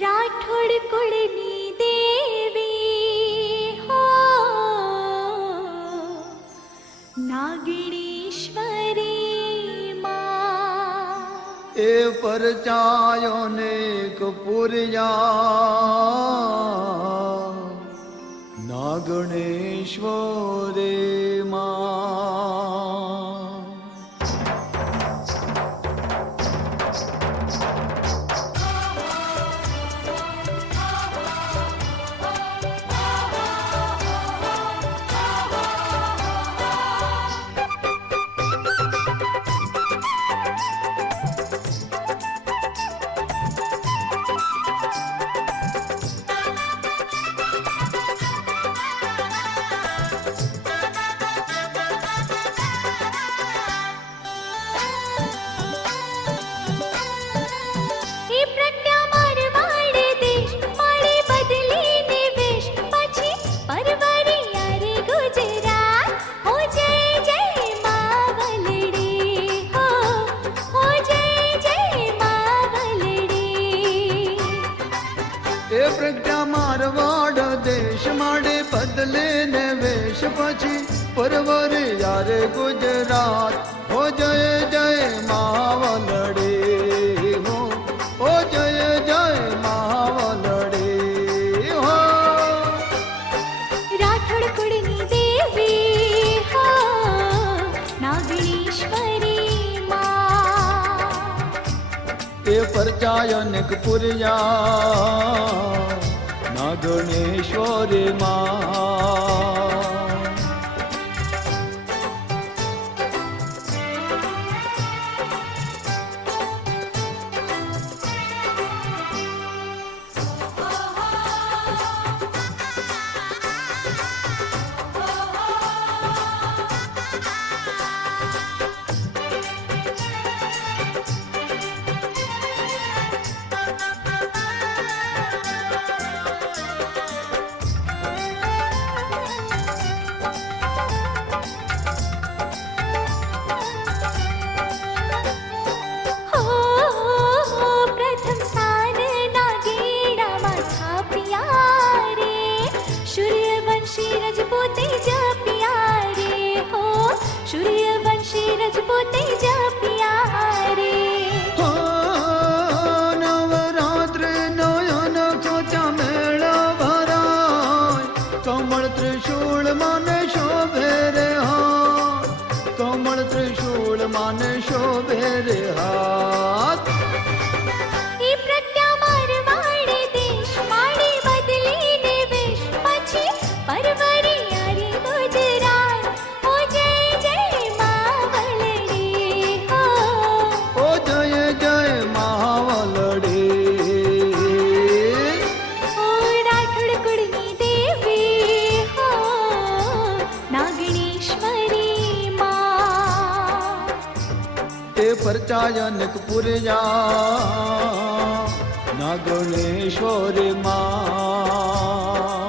राठोड कुळनी देवी हो नागिणीश्वरी मां ए परचायो ने कपुरिया नागणेश्वरी मां प्रज्ञा मारवाड़ देश माड़े बदले ने वेश पछी परवर यारे गुजरात हो जय जय मावलड़े हो जय जय मावलड़े हो राठोड कुळनी देवी हो नागिणीश्वरी मां ए परचायनिक पुरिया नागणेश्वरी मां सूर्यवंशी रजपूते जपिया रे हो नवरात्र नयन खोचा मेला भराय कमल त्रिशूल माने शोभे रे हाथ कमल त्रिशूल माने शोभे रे हाथ प्रज्ञा मारवाड़े देश माड़े बदली ने वेश पछी परवरी यारी गुजरात हो जय जय मावलड़ी हो जय जय मावलड़ी ओ राठोड कुळनी देवी हो नागिणीश्वरी मां ए परचायनिक पुरिया नागणेश्वरी मां